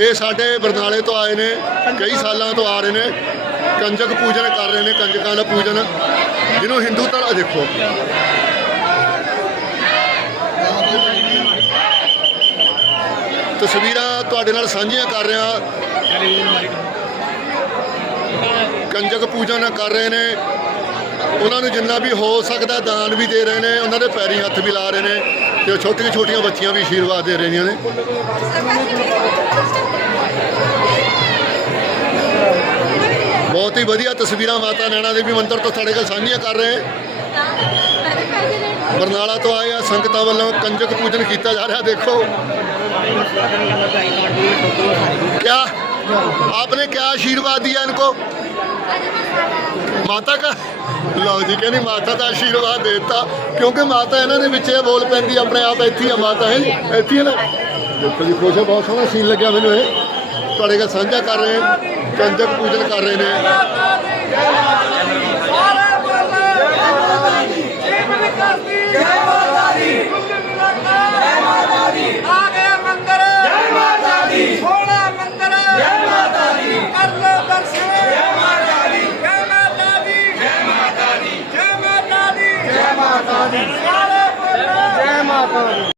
ਇਹ ਸਾਡੇ ਬਰਨਾਲੇ ਤੋਂ ਆਏ ਨੇ, ਕਈ ਸਾਲਾਂ ਤੋਂ ਆ ਰਹੇ ਨੇ, ਕੰਜਕ ਪੂਜਨ ਕਰ ਰਹੇ ਨੇ, ਕੰਜਕਾਂ ਦਾ ਪੂਜਨ, ਜਿਹਨੂੰ ਹਿੰਦੂ ਧਰਮ ਦੇਖੋ। ਤਸਵੀਰਾਂ ਤੁਹਾਡੇ ਨਾਲ ਸਾਂਝੀਆਂ ਕਰ ਰਿਹਾ। ਕੰਜਕ ਪੂਜਨ ਕਰ ਰਹੇ ਨੇ। ਉਹਨਾਂ ਨੂੰ ਜਿੰਨਾ ਵੀ ਹੋ ਸਕਦਾ ਦਾਨ ਵੀ ਦੇ ਰਹੇ ਨੇ, ਉਹਨਾਂ ਦੇ ਪੈਰੀ ਹੱਥ ਵੀ ਲਾ ਰਹੇ ਨੇ ਤੇ ਛੋਟੀਆਂ ਛੋਟੀਆਂ ਬੱਚੀਆਂ ਵੀ ਆਸ਼ੀਰਵਾਦ ਦੇ ਰਹੀਆਂ ਨੇ। ਹੀ ਵਧੀਆ ਤਸਵੀਰਾਂ ਮਾਤਾ ਨੈਣਾ ਦੇਵੀ ਮੰਦਿਰ ਤੋਂ ਸਾਡੇ ਕੋਲ ਸਾਂਝੀਆਂ ਕਰ ਰਹੇ ਹਾਂ ਬਰਨਾਲਾ ਤੋਂ ਆਏ ਆ ਸੰਗਤਾਂ ਵੱਲੋਂ ਕੰਜਕ ਪੂਜਨ ਕੀਤਾ ਜਾ ਰਿਹਾ ਦੇਖੋ क्या आपने क्या आशीर्वाद दिया इनको ਮਾਤਾ ਦਾ ਲਓ ਜੀ ਕਹਿੰਦੀ ਮਾਤਾ ਦਾ ਆਸ਼ੀਰਵਾਦ ਦੇਤਾ ਕਿਉਂਕਿ ਮਾਤਾ ਇਹਨਾਂ ਦੇ ਵਿੱਚ ਇਹ ਬੋਲ ਪੈਂਦੀ ਆਪਣੇ ਆਪ ਇੱਥੇ ਹੀ ਆ ਮਾਤਾ ਹੈ ਜੀ, ਇੱਥੇ ਹੀ ਹੈ ਨਾ ਦੇਖੋ ਜੀ ਖੁਸ਼ ਹੈ, ਬਹੁਤ ਸੋਹਣਾ ਸੀਨ ਲੱਗਿਆ ਮੈਨੂੰ ਇਹ ਤੁਹਾਡੇ ਨਾਲ ਸਾਂਝਾ ਕਰ ਰਹੇ ਚੰਦਕ ਪੂਜਨ ਕਰ ਰਹੇ ਨੇ। ਜੈ ਮਾਤਾ ਦੀ ਜੈ ਮਾਤਾ ਦੀ